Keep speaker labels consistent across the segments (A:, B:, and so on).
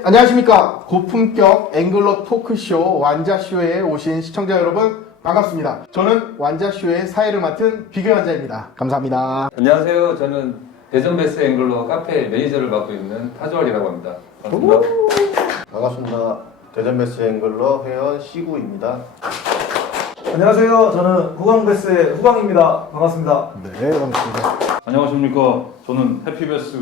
A: 안녕하십니까. 고품격 앵글러 토크쇼 완자쇼에 오신 시청자 여러분 반갑습니다. 저는 완자쇼의 사회를 맡은 비교환자입니다. 감사합니다.
B: 안녕하세요. 저는 대전베스 앵글러 카페 매니저를 맡고 있는 타조알이라고 합니다. 반갑습니다.
C: 반갑습니다. 대전베스 앵글러 회원 시구입니다.
D: 안녕하세요. 저는 후광베스의 후광입니다. 반갑습니다.
A: 네, 반갑습니다.
E: 안녕하십니까. 저는 해피베스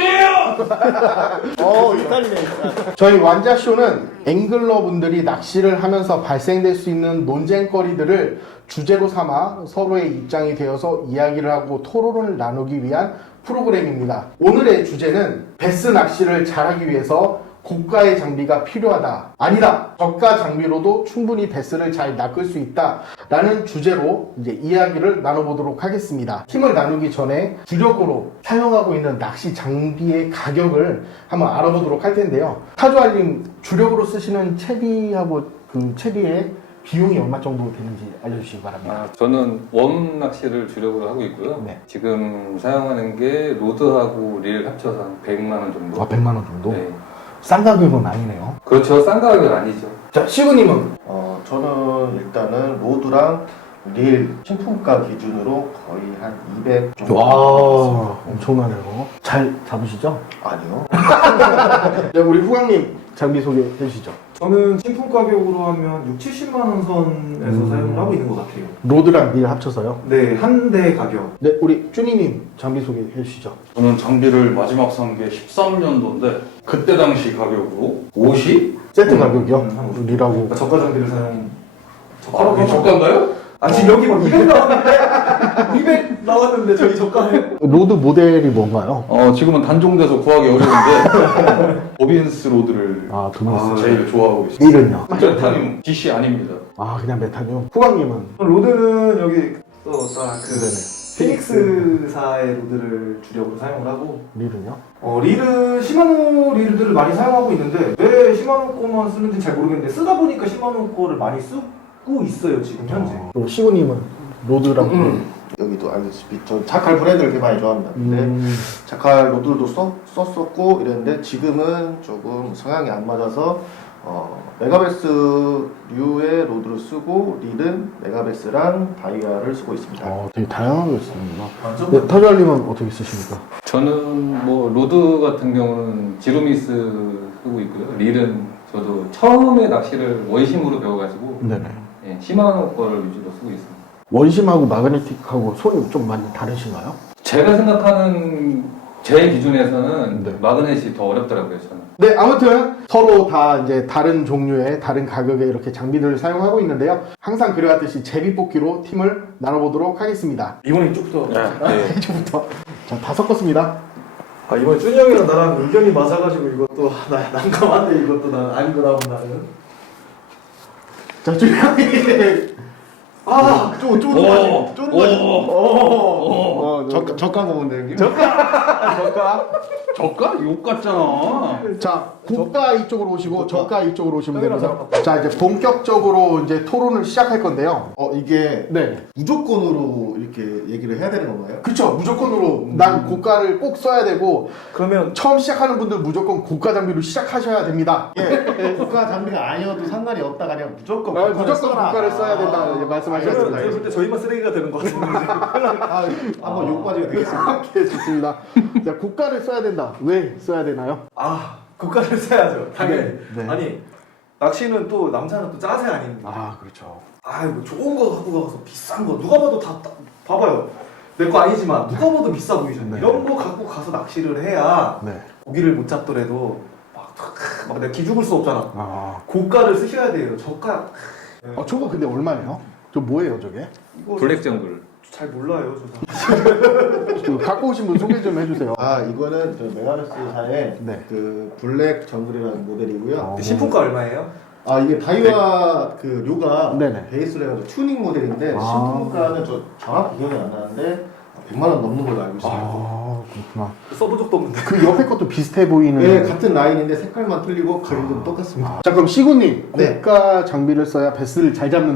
C: 이탈이네.
A: 저희 완자쇼는 앵글러 분들이 낚시를 하면서 발생될 수 있는 논쟁거리들을 주제로 삼아 서로의 입장이 되어서 이야기를 하고 토론을 나누기 위한 프로그램입니다. 오늘의 주제는 베스 낚시를 잘하기 위해서 고가의 장비가 필요하다. 아니다. 저가 장비로도 충분히 베스를 잘 낚을 수 있다. 라는 주제로 이제 이야기를 나눠보도록 하겠습니다. 팀을 나누기 전에 주력으로 사용하고 있는 낚시 장비의 가격을 한번 알아보도록 할 텐데요. 타조알님, 주력으로 쓰시는 채비하고 그 채비의 비용이 얼마 정도 되는지 알려주시기 바랍니다.
B: 저는 웜 낚시를 주력으로 하고 있고요.
A: 네.
B: 지금 사용하는 게 로드하고 릴 합쳐서 한 100만 원 정도.
A: 100만 원 정도?
B: 네.
A: 싼 가격은 아니네요.
B: 그렇죠. 싼 가격은 아니죠.
A: 자, 시구님은?
C: 저는 일단은 로드랑 릴 신품가 기준으로 거의 한 200 정도.
A: 와, 엄청나네요. 잘 잡으시죠?
C: 아니요.
A: 네, 우리 후광님 장비 소개해 주시죠.
D: 저는 신품 가격으로 하면 6, 70만 원 선에서 사용을 하고 있는 것 같아요.
A: 로드랑 릴 합쳐서요?
D: 네, 한 대 가격.
A: 네, 우리 쭈니님 장비 소개해 주시죠.
E: 저는 장비를 마지막 산 게 13년도인데 그때 당시 가격으로 50?
A: 세트 가격이요?
D: 한
A: 릴하고.
D: 그러니까 저가 장비를 사용.
E: 이게 저가인가요?
D: 아, 지금 여기 막 200 나왔는데 200 나왔는데 저희 저가에.
A: 로드 모델이 뭔가요?
E: 지금은 단종돼서 구하기 어려운데 버빈스 로드를
A: 도미스.
E: 제일 좋아하고 있습니다.
A: 릴은요?
E: 메타늄 DC 아닙니다.
A: 그냥 메타늄. 후광님은?
D: 로드는 여기 딱그 피닉스사의 로드를 주력으로 사용을 하고,
A: 릴은요?
D: 릴은 시마노 릴들을 많이 사용하고 있는데 왜 시마노 거만 쓰는지 잘 모르겠는데 쓰다 보니까 시마노 거를 많이 쓰고 있어요 지금 현재.
A: 그리고 시구님은 로드랑
C: 여기도 알다시피 저 자칼 브랜드를 되게 많이 좋아합니다. 근데 자칼 로드도 썼었고 이랬는데 지금은 조금 성향이 안 맞아서 메가베스류의 로드를 쓰고 릴은 메가베스랑 다이아를 쓰고 있습니다.
A: 되게 다양하게 있습니다.
D: 완전
A: 네, 타조알님은 어떻게 쓰십니까?
B: 저는 뭐 로드 같은 경우는 지로미스 쓰고 있고요. 릴은 저도 처음에 낚시를 원심으로 배워가지고
A: 네네.
B: 예, 시마노 거를 위주로 쓰고 있습니다.
A: 원심하고 마그네틱하고 손이 좀 많이 다르신가요?
B: 제가 생각하는 제 기준에서는
A: 네.
B: 마그넷이 더 어렵더라고요. 저는.
A: 네, 아무튼 서로 다 이제 다른 종류의 다른 가격의 이렇게 장비들을 사용하고 있는데요. 항상 그래왔듯이 제비뽑기로 팀을 나눠보도록 하겠습니다.
D: 이번에 이쪽부터.
A: 이제부터 자, 다 섞었습니다.
D: 이번에 준이 형이랑 나랑 의견이 맞아가지고 이것도 난감한데 이것도 난 아닌 거 나오면 나는.
A: 자, 준영이
C: 쪼는
E: 오!
C: 저가 먹은데 형님?
E: 저가? 욕 같잖아.
A: 자, 고가 이쪽으로 오시고 저가 이쪽으로 오시면 됩니다. 자, 이제 본격적으로 이제 토론을 시작할 건데요.
C: 이게
A: 네.
C: 무조건으로 이렇게 얘기를 해야 되는 건가요?
A: 그쵸, 무조건으로 난 고가를 꼭 써야 되고
D: 그러면
A: 처음 시작하는 분들 무조건 고가 장비로 시작하셔야 됩니다.
C: 국가 장비가 아니어도 상관이 없다가 그냥 무조건
A: 무조건 고가를 써야 된다 이제 말씀하셨습니다.
D: 그때 저희만 쓰레기가 되는 것 같은데.
C: 한번 욕받이가 되겠습니다.
A: 네, 좋습니다. 자, 고가를 써야 된다. 왜 써야 되나요?
D: 국가를 써야죠. 당연히.
A: 네.
D: 아니 낚시는 또 남자는 또 짜세 아닙니까?
A: 그렇죠.
D: 뭐 좋은 거 갖고 가서 비싼 거 누가 봐도 다 봐봐요. 내 거 아니지만 누가 봐도 비싸 보이잖아요.
A: 네.
D: 이런 거 갖고 가서 낚시를 해야
A: 네.
D: 고기를 못 잡더라도 막 내가 기죽을 수 없잖아. 고가를 쓰셔야 돼요. 저가.
A: 저거 근데 얼마예요? 저 뭐예요, 저게?
D: 이거
B: 블랙 정글.
D: 잘 몰라요, 저.
A: 그 갖고 오신 분 소개 좀 해주세요.
C: 이거는 그 메가베스사의
A: 네.
C: 그 블랙 정글이라는 모델이고요.
D: 신품가 얼마예요?
C: 이게 다이와 그 료가
A: 네네.
C: 베이스로 해가지고 튜닝 모델인데 신품가는 저 정확히 기억이 안 나는데 100만 원 넘는 걸로 알고 있어요.
A: 그렇구나.
D: 써본 적도 없는데.
A: 그 옆에 것도 비슷해 보이는.
C: 네, 같은 라인인데 색깔만 틀리고 가격은 똑같습니다.
A: 자, 그럼 시구님,
C: 네.
A: 고가 장비를 써야 베스를 잘 잡는다.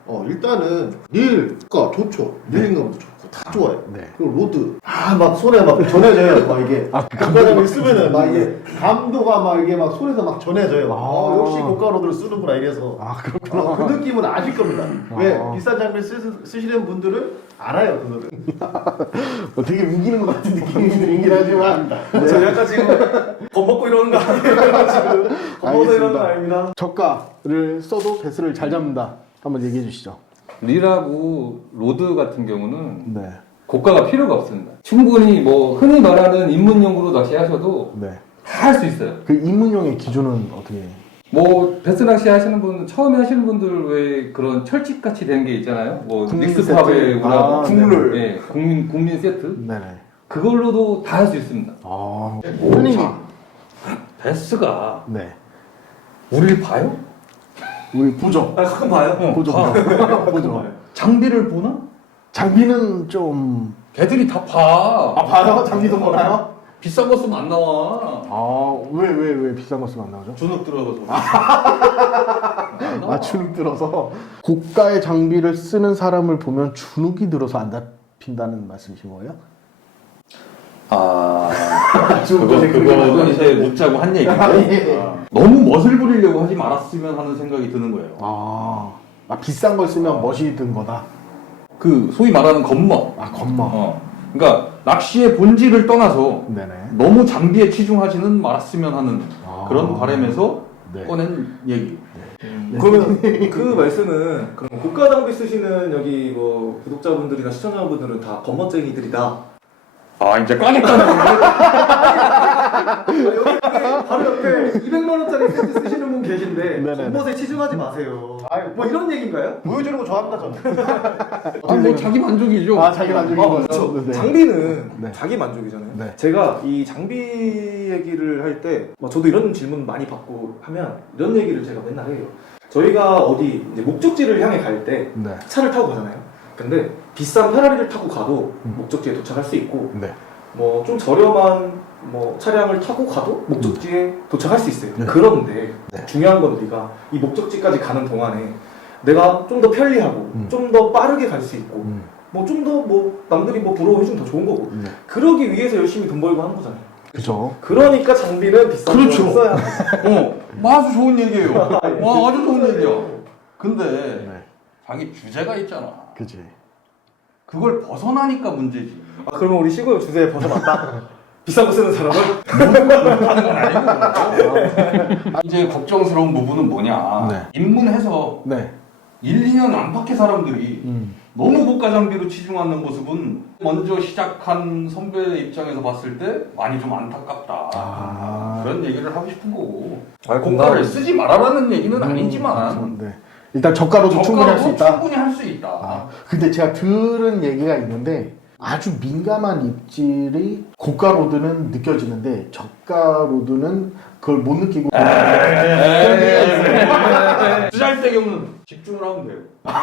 C: 일단은 릴가 좋죠. 릴링감도 좋고 다 좋아요.
A: 네.
C: 그리고 로드 막 손에 막 전해져요. 막 이게 고가장비 쓰면은 막 이게 감도가 막 이게 막 손에서 막 전해져요. 역시 고가 로드를 쓰는구나 이래서
A: 그렇구나.
C: 그 느낌은 아실 겁니다. 왜
A: 아.
C: 비싼 장비 쓰시는 분들은 알아요 그거를.
A: 되게 우기는 것 같은 느낌이 들긴 하지만
D: 저 약간 지금 겁먹고 이러는 거 아니에요? 지금 겁먹어서 이러는 거 아닙니다.
A: 저가를 써도 배스를 잘 잡는다. 한번 얘기해 주시죠.
B: 릴하고 로드 같은 경우는
A: 네.
B: 고가가 필요가 없습니다. 충분히 뭐 흔히 말하는 입문용으로 낚시하셔도
A: 네.
B: 다 할 수 있어요.
A: 그 입문용의 기준은 어떻게?
B: 뭐 베스 낚시 하시는 분 처음에 하시는 분들 왜 그런 철집 같이 된 게 있잖아요. 뭐
A: 국민
B: 믹스팝에
A: 세트.
B: 우라
A: 국룰.
B: 예, 국민 세트
A: 네네.
B: 그걸로도 다 할 수 있습니다.
A: 손님이.
E: 베스가
A: 네.
E: 우리를 봐요?
A: 우리 보죠.
D: 가끔 봐요.
A: 보죠.
E: 봐.
A: 보죠.
E: 장비를 보나?
A: 장비는 좀.
E: 걔들이 다 봐.
A: 봐요? 장비도 보나요?
E: 비싼 거 쓰면 안 나와.
A: 왜 비싼 거 쓰면 안 나오죠?
E: 주눅 들어가서.
A: 주눅 들어서 고가의 장비를 쓰는 사람을 보면 주눅이 들어서 안 잡힌다는 말씀이신 거예요?
E: 그거 이제 묻자고 한 얘기인데 너무 멋을 부리려고 하지 말았으면 하는 생각이 드는 거예요.
A: 비싼 걸 쓰면 멋이 든 거다.
E: 그 소위 말하는 겁먹.
A: 겁먹.
E: 그러니까 낚시의 본질을 떠나서
A: 네네.
E: 너무 장비에 치중하지는 말았으면 하는 그런 바람에서
A: 네.
E: 꺼낸 얘기.
D: 그러면 그 말씀은 그럼 고가 장비 쓰시는 여기 뭐 구독자분들이나 시청자분들은 다 겁멋쟁이들이다.
E: 이제 까겠다는 건데.
D: 여기 바로 옆에 200만 원짜리 세트 쓰시는 분 계신데
A: 네네네.
D: 겁멋에 치중하지 마세요. 뭐 이런 얘기인가요?
C: 보여주는 거 좋아합니다 저는.
E: 뭐 자기 만족이죠.
A: 자기 만족인 거죠.
D: 그렇죠.
A: 네.
D: 장비는
A: 네.
D: 자기 만족이잖아요.
A: 네.
D: 제가 이 장비 얘기를 할 때 저도 이런 질문 많이 받고 하면 이런 얘기를 제가 맨날 해요. 저희가 어디 이제 목적지를 향해 갈 때
A: 네.
D: 차를 타고 가잖아요. 근데 비싼 페라리를 타고 가도 목적지에 도착할 수 있고
A: 네.
D: 뭐 좀 저렴한 뭐 차량을 타고 가도 목적지에 도착할 수 있어요.
A: 네.
D: 그런데
A: 네.
D: 중요한 건 우리가 이 목적지까지 가는 동안에 내가 좀 더 편리하고 좀 더 빠르게 갈 수 있고 뭐 좀 더 뭐 남들이 뭐 부러워해주면 더 좋은 거고
A: 네.
D: 그러기 위해서 열심히 돈 벌고 하는 거잖아요.
A: 그죠.
D: 그러니까 장비는 비싼
E: 그렇죠.
D: 걸 써야 돼.
E: 아주 좋은 얘기예요. 아주 좋은 얘기야. 근데
A: 네.
E: 자기 주제가 있잖아.
A: 그지.
E: 그걸 벗어나니까 문제지.
D: 그러면 우리 시골 주제에 벗어났다. 비싼 거 쓰는 사람은
E: 이제 걱정스러운 부분은 뭐냐.
A: 네.
E: 입문해서
A: 네.
E: 1, 2년 안팎의 사람들이 너무 고가 장비로 치중하는 모습은 먼저 시작한 선배 입장에서 봤을 때 많이 좀 안타깝다. 그런 얘기를 하고 싶은 거고. 고가를 쓰지 말아라는 얘기는 아니지만
A: 네. 일단 저가로도 충분히 할 수 있다.
E: 충분히 할 수 있다.
A: 근데 제가 들은 얘기가 있는데 아주 민감한 입질이 고가 로드는 느껴지는데 저가 로드는 그걸 못 느끼고
E: 쓰잘데기 없는 집중을 하면 돼요.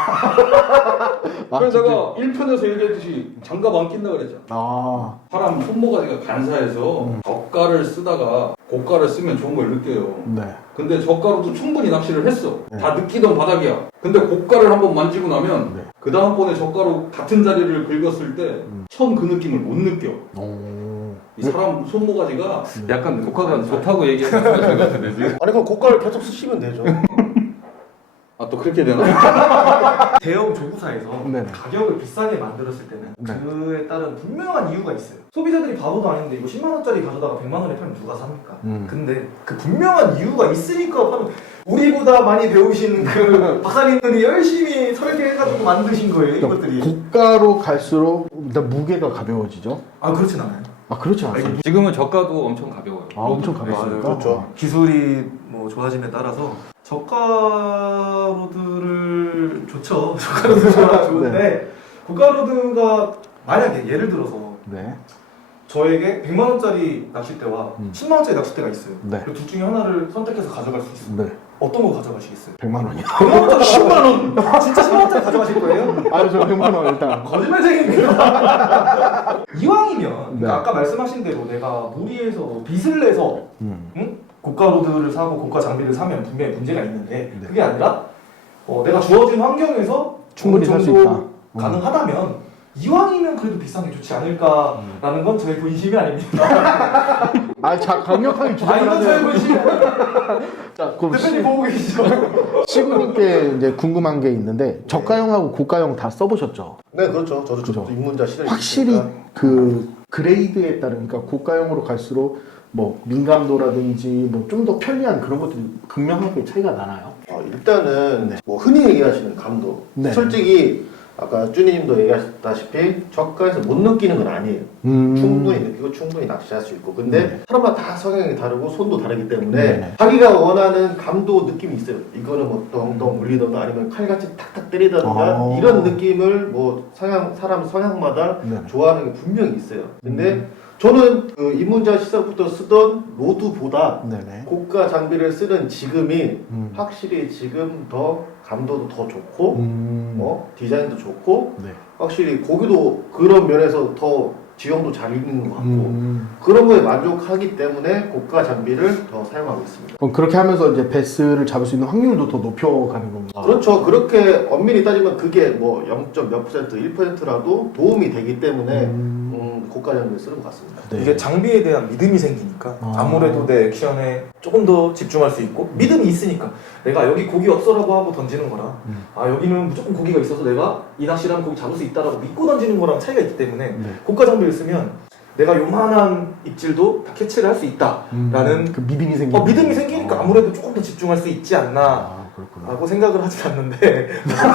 E: 그래서 제가 1편에서 얘기했듯이 장갑 안 낀다 그랬잖아. 사람 손모가지가 간사해서 저가를 쓰다가 고가를 쓰면 좋은 걸 느껴요.
A: 네.
E: 근데 저가로도 충분히 낚시를 했어. 다 느끼던 바닥이야. 근데 고가를 한번 만지고 나면
A: 네.
E: 그 다음번에 저가로 같은 자리를 긁었을 때 처음 그 느낌을 못 느껴. 이 사람 손모가지가
B: 약간 고가가 좋다고 얘기하는 것 같은데 지금.
C: 아니 그럼 고가를 계속 쓰시면 되죠.
E: 또 그렇게 되나?
D: 대형 조구사에서
A: 네네.
D: 가격을 비싸게 만들었을 때는
A: 네.
D: 그에 따른 분명한 이유가 있어요. 소비자들이 바보도 아닌데 이거 10만 원짜리 가져다가 100만 원에 팔면 누가 삽니까? 근데 그 분명한 이유가 있으니까 파는 우리보다 많이 배우신 그 박사님들이 열심히 설계해가지고 만드신 거예요, 이것들이.
A: 고가로 갈수록 일단 무게가 가벼워지죠.
D: 그렇진 않아요.
A: 그렇지 않아요.
B: 지금은 저가도 엄청 가벼워요.
A: 엄청 가벼워지니까.
C: 그렇죠.
D: 기술이 뭐 좋아짐에 따라서 저가 로드를 좋죠. 저가 로드 좋은데 고가 로드가 만약에 예를 들어서
A: 네.
D: 저에게 100만 원짜리 낚싯대와 10만 원짜리 낚싯대가 있어요.
A: 네.
D: 그 둘 중에 하나를 선택해서 가져갈 수 있어요.
A: 네.
D: 어떤 거 가져가시겠어요?
A: 100만 원이요.
D: 10만 원! 진짜 10만 원짜리 가져가실 거예요?
A: 저 100만 원 일단.
D: 거짓말쟁입니다. 이왕이면
A: 네.
D: 아까 말씀하신 대로 내가 무리해서 빚을 내서 응? 고가 로드를 사고 고가 장비를 사면 분명히 문제가 있는데
A: 네.
D: 그게 아니라 내가 주어진 환경에서
A: 충분히
D: 어느
A: 살 수
D: 정도
A: 있다.
D: 가능하다면 이왕이면 그래도 비싼 게 좋지 않을까라는 건 저의 본심이 아닙니다.
A: 자 강력하게
D: 아
A: 주장을
D: 이건 저의
A: 하세요.
D: 본심이
A: 자, 그럼
D: 대표님 보고 계시죠?
A: 시구님께 이제 궁금한 게 있는데 저가형하고 고가형 다 써보셨죠?
C: 네, 그렇죠. 저도
A: 그죠.
C: 입문자 시절에
A: 확실히
C: 있으니까.
A: 그 그레이드에 따른 그러니까 고가형으로 갈수록 뭐 민감도라든지 뭐 좀 더 편리한 그런 것들이 극명하게 차이가 나나요?
C: 일단은
A: 네.
C: 뭐 흔히 얘기하시는 감도.
A: 네.
C: 솔직히 아까 쭈니님도 얘기하셨다시피 저가에서 못 느끼는 건 아니에요. 충분히 느끼고 충분히 낚시할 수 있고. 근데
A: 네.
C: 사람마다 다 성향이 다르고 손도 다르기 때문에
A: 네.
C: 자기가 원하는 감도 느낌이 있어요. 이거는 뭐 덩덩 물리던가 아니면 칼같이 탁탁 때리던가 이런 느낌을 뭐 사람 성향마다
A: 네.
C: 좋아하는 게 분명히 있어요. 근데 저는 그 입문자 시절부터 쓰던 로드보다
A: 네네.
C: 고가 장비를 쓰는 지금이 확실히 지금 더 감도도 더 좋고 디자인도 좋고
A: 네.
C: 확실히 고기도 그런 면에서 더 지형도 잘 익는 것 같고 그런 거에 만족하기 때문에 고가 장비를 더 사용하고 있습니다.
A: 그럼 그렇게 하면서 이제 베스를 잡을 수 있는 확률도 더 높여가는 건가?
C: 그렇죠. 그렇게 엄밀히 따지면 그게 뭐 0. 몇 %, 1%라도 도움이 되기 때문에 고가 장비를 쓰는 것 같습니다.
A: 네.
D: 이게 장비에 대한 믿음이 생기니까 아무래도 내 액션에 조금 더 집중할 수 있고 믿음이 있으니까 내가 여기 고기 없어라고 하고 던지는 거랑 아 여기는 무조건 고기가 있어서 내가 이 낚시라면 고기 잡을 수 있다라고 믿고 던지는 거랑 차이가 있기 때문에
A: 네.
D: 고가 장비를 쓰면 내가 요만한 입질도 다 캐치를 할 수 있다라는
A: 그 믿음이 생기니까.
D: 믿음이 생기니까 아무래도 조금 더 집중할 수 있지 않나
A: 그렇구나.
D: 라고 생각을 하지 않는데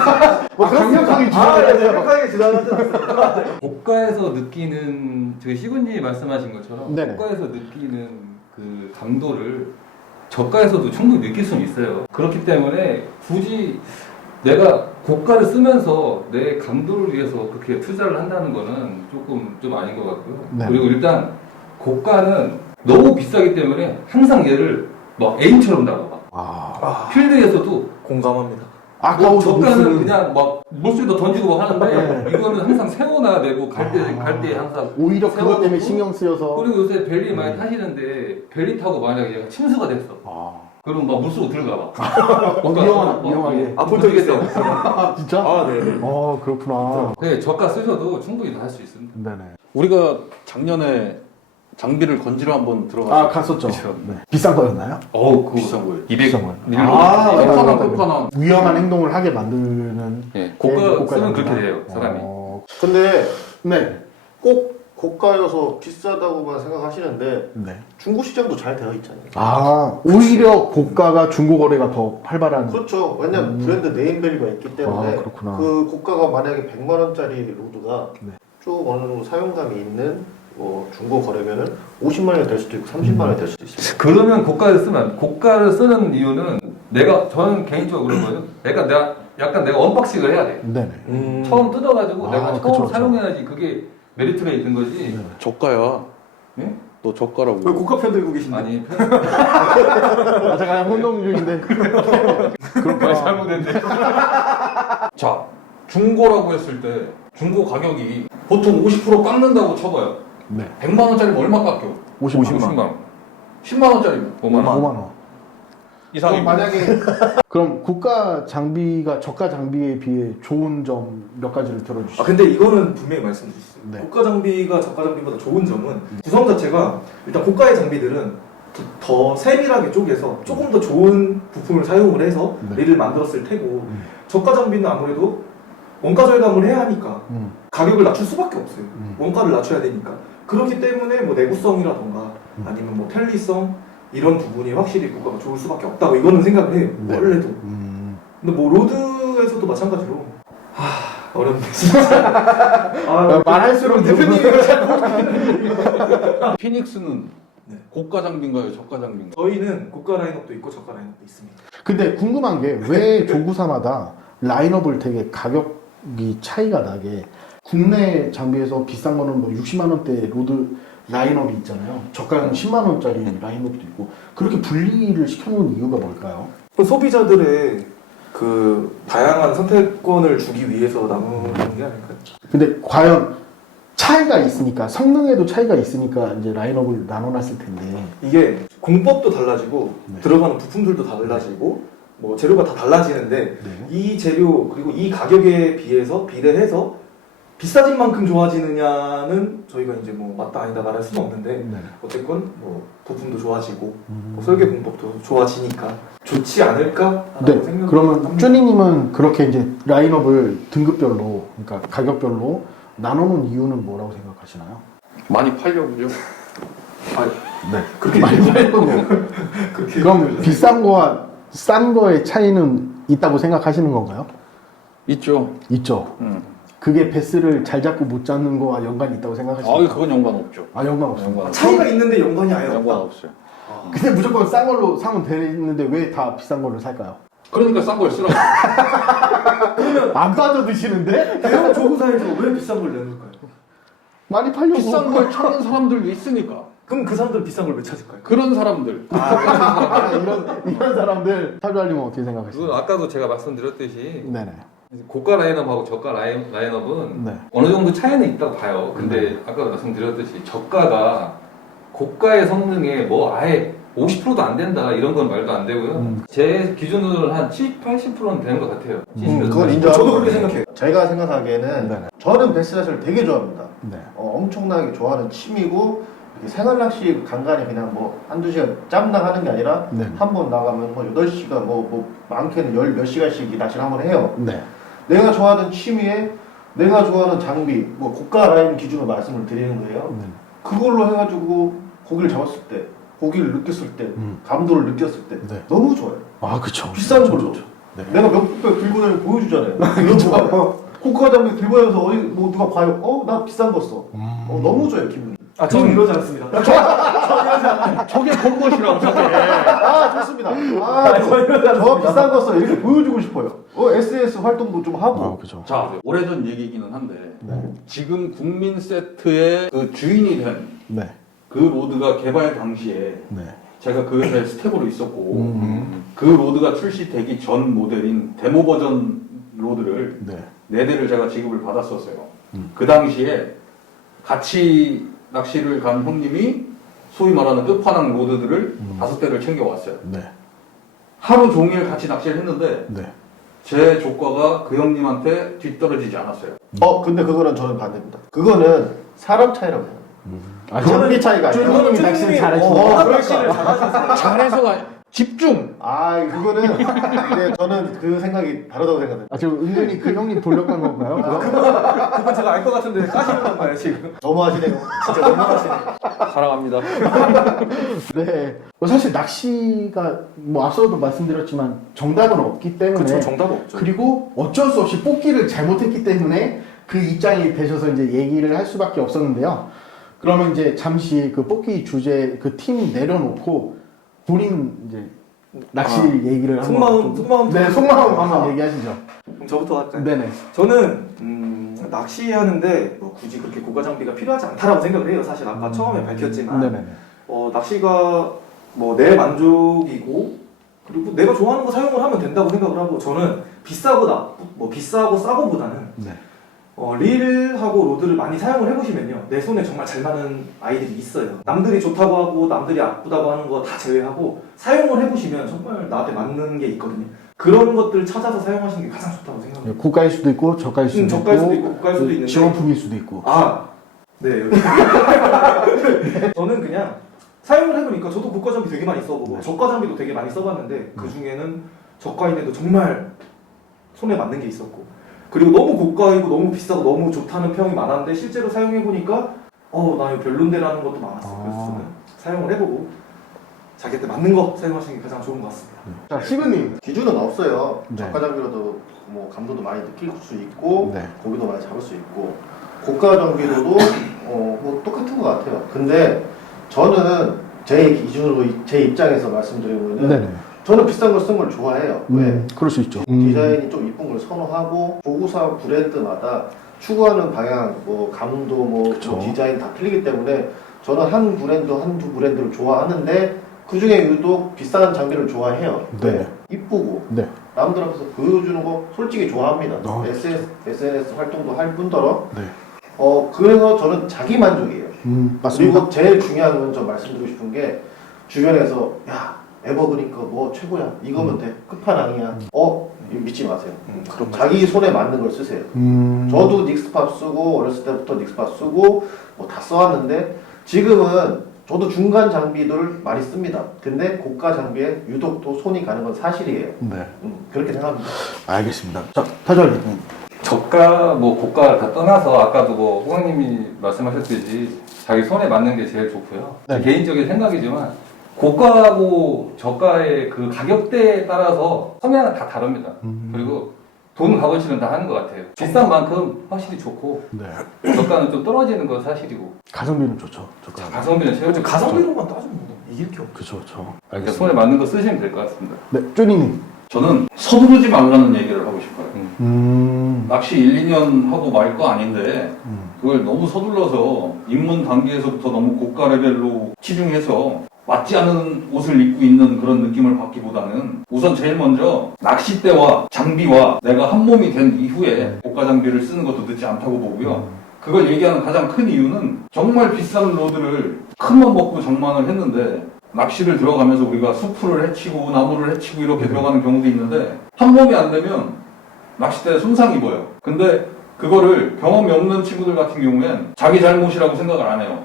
A: 강력하게
D: 강력하게 주장하지 않습니다.
B: 고가에서 느끼는 저희 시군님이 말씀하신 것처럼
A: 네네.
B: 고가에서 느끼는 그 감도를 저가에서도 충분히 느낄 수는 있어요. 그렇기 때문에 굳이 내가 고가를 쓰면서 내 감도를 위해서 그렇게 투자를 한다는 거는 조금 좀 아닌 것 같고요.
A: 네.
B: 그리고 일단 고가는 너무 비싸기 때문에 항상 얘를 막 애인처럼 다가봐. 필드에서도
D: 공감합니다.
A: 아까워서
B: 저가는 그냥 막 물수도 던지고 막 하는데 이거는 항상 세워놔야 되고 갈 때 항상
A: 오히려 그것 때문에
B: 세워놓고
A: 신경 쓰여서.
B: 그리고 요새 벨리 많이 타시는데 벨리 타고 만약에 얘가 침수가 됐어. 그럼 막 물속으로 들어가 봐.
A: 위험하게.
D: 아, 본 적 있어요.
A: 진짜?
D: 아, 네.
A: 그렇구나.
B: 네, 저가 쓰셔도 충분히 다 할 수 있습니다.
A: 네네.
E: 우리가 작년에 장비를 건지러 한번 들어갔어요.
A: 갔었죠.
B: 그쵸.
A: 네. 비싼 거였나요?
B: 그거
E: 비싼 거예요.
B: 200.
A: 비싼 거예요.
B: 아,
E: 끝판왕 끝판왕.
A: 위험한 행동을 하게 만드는.
B: 예, 고가
A: 고가
B: 쓰면
A: 장비나?
B: 그렇게 돼요, 사람이.
C: 근데
A: 네.
C: 꼭 고가여서 비싸다고만 생각하시는데
A: 네.
C: 중고 시장도 잘 되어 있잖아요.
A: 오히려 고가가 중고 거래가 더 활발한.
C: 그렇죠. 왜냐면 브랜드 네임밸류가 있기 때문에
A: 그렇구나.
C: 그 고가가 만약에 100만 원짜리 로드가
A: 네.
C: 쭉 어느 정도 사용감이 있는 뭐 중고 거래면은 50만 원이 될 수도 있고 30만 원이 될 수도 있습니다.
B: 그러면 고가를 쓰는 이유는 저는 개인적으로 그런 거예요. 약간 내가 언박싱을 해야 돼.
A: 네네.
B: 처음 뜯어가지고 내가 처음
A: 그쵸, 그쵸.
B: 사용해야지 그게 메리트가 있는 거지.
E: 저가야.
B: 예?
E: 너 저가라고.
D: 왜 고가 편 들고 계신데?
B: 아니,
A: 잠깐 혼동 중인데.
B: 그렇게 잘못했네.
E: 자, 중고라고 했을 때 중고 가격이 보통 50% 깎는다고 쳐봐요.
A: 네.
E: 100만 원짜리면 얼마 깎여?
A: 50만
B: 10만 원.
E: 10만 원짜리면
B: 5만 원.
A: 5만 원.
E: 이상이.
C: 만약에
A: 그럼 고가 장비가 저가 장비에 비해 좋은 점 몇 가지를 들어주시죠.
D: 근데 이거는 분명히 말씀드리겠습니다.
A: 네.
D: 고가 장비가 저가 장비보다 좋은 점은 구성 자체가 일단 고가의 장비들은 더 세밀하게 쪼개서 조금 더 좋은 부품을 사용을 해서
A: 네.
D: 릴을 만들었을 테고 저가 장비는 아무래도 원가 절감을 해야 하니까 가격을 낮출 수밖에 없어요. 원가를 낮춰야 되니까. 그렇기 때문에 뭐 내구성이라던가 아니면 뭐 편리성 이런 부분이 확실히 고가가 좋을 수밖에 없다고 이거는 생각을 해요.
A: 네.
D: 원래도. 근데 뭐 로드에서도 마찬가지로 어렵네 진짜.
A: 말할수록
D: 대표님이 잘 모르겠는데.
E: 피닉스는
D: 네.
E: 고가 장비인가요? 저가 장비인가요?
D: 저희는 고가 라인업도 있고 저가 라인업도 있습니다.
A: 근데 궁금한 게 왜 조구사마다 라인업을 되게 가격이 차이가 나게 국내 장비에서 비싼 거는 뭐 60만 원대 로드 라인업이 있잖아요. 저가는 10만 원짜리 라인업도 있고 그렇게 분리를 시켜놓은 이유가 뭘까요?
D: 소비자들의 그 다양한 선택권을 주기 위해서 나누는 게 아닐까요?
A: 근데 과연 차이가 있으니까 성능에도 차이가 있으니까 이제 라인업을 나눠놨을 텐데.
D: 이게 공법도 달라지고
A: 네.
D: 들어가는 부품들도 달라지고 뭐 재료가 다 달라지는데
A: 네.
D: 이 재료 그리고 이 가격에 비해서 비례해서 비싸진 만큼 좋아지느냐는 저희가 이제 뭐 맞다 아니다 말할 수는 없는데
A: 네.
D: 어쨌건 뭐 부품도 좋아지고 뭐 설계 공법도 좋아지니까 좋지 않을까라고
A: 네.
D: 생각합니다.
A: 그러면 쭈니님은 그렇게 이제 라인업을 등급별로, 그러니까 가격별로 나누는 이유는 뭐라고 생각하시나요?
E: 많이 팔려고요.
A: 네. 그렇게 많이 팔고. 그럼 비싼 거와 싼 거의 차이는 있다고 생각하시는 건가요?
E: 있죠.
A: 있죠. 그게 베스를 잘 잡고 못 잡는 거와 연관이 있다고 생각하시나요?
E: 그건 연관 없죠.
A: 아, 연관 없어요.
E: 연관
D: 차이가 있는데 연관이 아예
E: 연관
D: 없다.
E: 없어요.
A: 근데 무조건 싼 걸로 사면 되는데 왜 다 비싼 걸로 살까요?
E: 그러니까 싼 걸 쓰라고.
A: 안 빠져 드시는데?
D: 대형 조구사에서 왜 비싼 걸 내놓을까요?
A: 많이 팔려고.
E: 비싼 걸 찾는 사람들도 있으니까.
D: 그럼 그 사람들 비싼 걸 왜 찾을까요?
E: 그런 사람들.
A: 이런 사람들. 탈주알님은 어떻게 생각하세요?
B: 그건 아까도 제가 말씀드렸듯이
A: 네네.
B: 고가 라인업하고 저가 라인업은
A: 네.
B: 어느 정도 차이는 있다고 봐요. 근데 아까 말씀드렸듯이 저가가 고가의 성능에 뭐 아예 50%도 안 된다 이런 건 말도 안 되고요. 제 기준으로는 한 70, 80%는 되는 것 같아요. 70에서
C: 그건
B: 80%.
C: 인정.
D: 저도 그렇게 생각해요.
C: 제가 생각하기에는
A: 네네.
C: 저는 베스트샷을 되게 좋아합니다.
A: 네.
C: 엄청나게 좋아하는 취미고 이렇게 생활 낚시 간간히 그냥 뭐 한두 시간 짬당 하는 게 아니라
A: 네.
C: 한 번 나가면 뭐 8시간 뭐 많게는 몇 시간씩 낚시를 한번 해요.
A: 네.
C: 내가 좋아하는 취미에 내가 좋아하는 장비 뭐 고가 라인 기준으로 말씀을 드리는 거예요.
A: 네.
C: 그걸로 해가지고 고기를 잡았을 때 고기를 느꼈을 때 감도를 느꼈을 때
A: 네.
C: 너무 좋아요.
A: 아, 그쵸.
C: 비싼 걸로.
A: 네.
C: 내가 몇백 들고 다니고 보여주잖아요. 이런 거 고가 장비 들고 다니면서 어디 뭐 누가 봐요? 나 비싼 거 써. 너무 좋아요 기분이.
D: 저는 이러지 않습니다.
E: 저게 본것이라고 저게.
C: 좋습니다.
D: 저 이러지 않습니다.
C: 저 비싼 거 써. 이렇게 보여주고 싶어요. SNS 활동도 좀 하고.
A: 아, 그쵸.
E: 자, 오래전 얘기이기는 한데
A: 네.
E: 지금 국민 세트의 그 주인이 된 그
A: 네.
E: 로드가 개발 당시에
A: 네.
E: 제가 그 회사에 스텝으로 있었고 그 로드가 출시되기 전 모델인 데모 버전 로드를
A: 네.
E: 4대를 제가 지급을 받았었어요. 그 당시에 같이 낚시를 간 형님이 소위 말하는 끝판왕 로드들을 5대를 챙겨왔어요.
A: 네.
E: 하루 종일 같이 낚시를 했는데
A: 네.
E: 제 조과가 그 형님한테 뒤떨어지지 않았어요.
C: 근데 그거는 저는 반대입니다. 그거는 사람 차이라고 해요. 장비 차이가 아니라.
A: 쭈님이 낚시를 잘하시네.
D: 낚시를 잘하셨어요.
E: 잘해서가 집중!
C: 그거는 근데 저는 그 생각이 다르다고 생각해요.
A: 아, 지금 은근히 그 형님 돌려간 건가요? 그럼?
D: 그건 제가 알 것 같은데 까시는 건가요 지금?
C: 너무하시네요. 진짜 너무하시네요.
E: 사랑합니다.
A: 네. 사실 낚시가 뭐 앞서도 말씀드렸지만 정답은 없기 때문에
D: 그쵸 정답 없죠.
A: 그리고 어쩔 수 없이 뽑기를 잘못했기 때문에 그 입장이 되셔서 이제 얘기를 할 수밖에 없었는데요. 그러면 이제 잠시 그 뽑기 주제 그 팀 내려놓고 본인 이제 낚시 얘기를 한번
D: 속마음
A: 네, 속마음 한번 얘기하시죠.
D: 그럼 저부터 할까요?
A: 네네.
D: 저는 낚시하는데 뭐 굳이 그렇게 고가 장비가 필요하지 않다라고 생각을 해요. 사실 아까 처음에 밝혔지만
A: 네네네.
D: 낚시가 뭐 내 만족이고 그리고 내가 좋아하는 거 사용을 하면 된다고 생각을 하고 저는 비싸고 싸고보다는
A: 네.
D: 릴하고 로드를 많이 사용을 해보시면요 내 손에 정말 잘 맞는 아이들이 있어요. 남들이 좋다고 하고 남들이 아프다고 하는 거 다 제외하고 사용을 해보시면 정말 나한테 맞는 게 있거든요. 그런 것들을 찾아서 사용하시는 게 가장 좋다고 생각합니다.
A: 고가일 수도 있고 저가일 수도 있고
D: 저가일 수도 있고 고가일 수도 있는데
A: 지원품일 수도 있고.
D: 네. 저는 그냥 사용을 해보니까 저도 고가 장비 되게 많이 써보고 저가 장비도 되게 많이 써봤는데 그 중에는 저가인데도 정말 손에 맞는 게 있었고 그리고 너무 고가이고 너무 비싸고 너무 좋다는 평이 많았는데 실제로 사용해보니까 나 이거 별론데라는 것도 많았어요. 그래서 저는 사용을 해보고 자기한테 맞는 거 사용하시는 게 가장 좋은 것 같습니다.
A: 자, 시그님.
C: 기준은 없어요.
A: 네.
C: 저가 장비로도 뭐 감도도 많이 느낄 수 있고
A: 네.
C: 고기도 많이 잡을 수 있고 고가 장비로도 뭐 똑같은 것 같아요. 근데 저는 제 기준으로 제 입장에서 말씀드리면은
A: 네네.
C: 저는 비싼 걸 쓴 걸 좋아해요. 왜?
A: 그럴 수 있죠.
C: 디자인이 좀 이쁜 걸 선호하고 고구사 브랜드마다 추구하는 방향, 뭐 감도, 뭐
A: 그쵸.
C: 디자인 다 틀리기 때문에 저는 한 브랜드, 한두 브랜드를 좋아하는데 그 중에 유독 비싼 장비를 좋아해요.
A: 네.
C: 이쁘고
A: 네.
C: 남들 앞에서 보여주는 거 솔직히 좋아합니다.
A: 아,
C: SNS 활동도 할 뿐더러
A: 네.
C: 그래서 저는 자기 만족이에요.
A: 맞습니다.
C: 그리고 제일 중요한 건 저 말씀드리고 싶은 게 주변에서 야 에버그린 거뭐 최고야. 이거면 돼. 끝판왕이야. 이거 믿지 마세요.
D: 그런
C: 자기 손에 맞는 걸 쓰세요. 저도 닉스팝 쓰고 어렸을 때부터 닉스팝 쓰고 뭐 다 써왔는데 지금은 저도 중간 장비들 많이 씁니다. 근데 고가 장비에 유독 또 손이 가는 건 사실이에요.
A: 네.
C: 그렇게 생각합니다.
A: 알겠습니다. 자, 타조알님.
B: 저가 뭐 고가 다 떠나서 아까도 뭐 호강님이 말씀하셨듯이 자기 손에 맞는 게 제일 좋고요.
A: 네.
B: 개인적인 생각이지만 고가하고 저가의 그 가격대에 따라서 성향은 다 다릅니다. 그리고 돈 값어치는 다 하는 것 같아요. 비싼 만큼 확실히 좋고
A: 네.
B: 저가는 좀 떨어지는 건 사실이고
A: 가성비는 좋죠. 저가.
B: 가성비는 최고.
D: 가성비로만 따지면 뭐 이길 게 없죠.
A: 그쵸, 그쵸.
B: 그러니까 손에 맞는 거 쓰시면 될 것 같습니다.
A: 네, 쪼니님.
E: 저는 서두르지 말라는 얘기를 하고 싶어요. 낚시 1, 2년 하고 말 거 아닌데 그걸 너무 서둘러서 입문 단계에서부터 너무 고가 레벨로 치중해서 맞지 않은 옷을 입고 있는 그런 느낌을 받기보다는 우선 제일 먼저 낚싯대와 장비와 내가 한 몸이 된 이후에 고가 장비를 쓰는 것도 늦지 않다고 보고요. 그걸 얘기하는 가장 큰 이유는 정말 비싼 로드를 큰 맘 먹고 장만을 했는데 낚시를 들어가면서 우리가 수풀을 해치고 나무를 해치고 이렇게 들어가는 경우도 있는데 한 몸이 안 되면 낚싯대에 손상 입어요. 근데 그거를 경험이 없는 친구들 같은 경우엔 자기 잘못이라고 생각을 안 해요.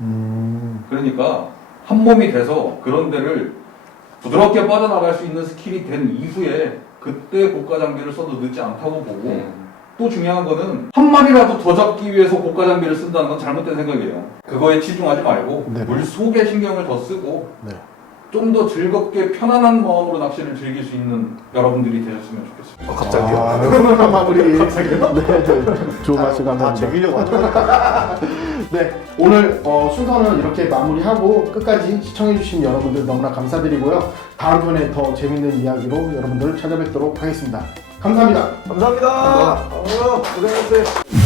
E: 그러니까 한 몸이 돼서 그런 데를 부드럽게 빠져나갈 수 있는 스킬이 된 이후에 그때 고가 장비를 써도 늦지 않다고 보고 또 중요한 거는 한 마리라도 더 잡기 위해서 고가 장비를 쓴다는 건 잘못된 생각이에요. 그거에 치중하지 말고
A: 네.
B: 물 속에 신경을 더 쓰고
A: 네.
B: 좀 더 즐겁게 편안한 마음으로 낚시를 즐길 수 있는 여러분들이 되셨으면 좋겠습니다.
D: 갑자기요?
A: 훈훈한 마무리.
D: 갑자기요?
A: 네, 좋은 말씀
C: 다
A: 감사합니다.
C: 즐기려고 하는 거니까.
A: 네, 오늘 순서는 이렇게 마무리하고 끝까지 시청해주신 여러분들 너무나 감사드리고요. 다음 편에 더 재밌는 이야기로 여러분들을 찾아뵙도록 하겠습니다. 감사합니다.
D: 감사합니다. 고생하셨어요.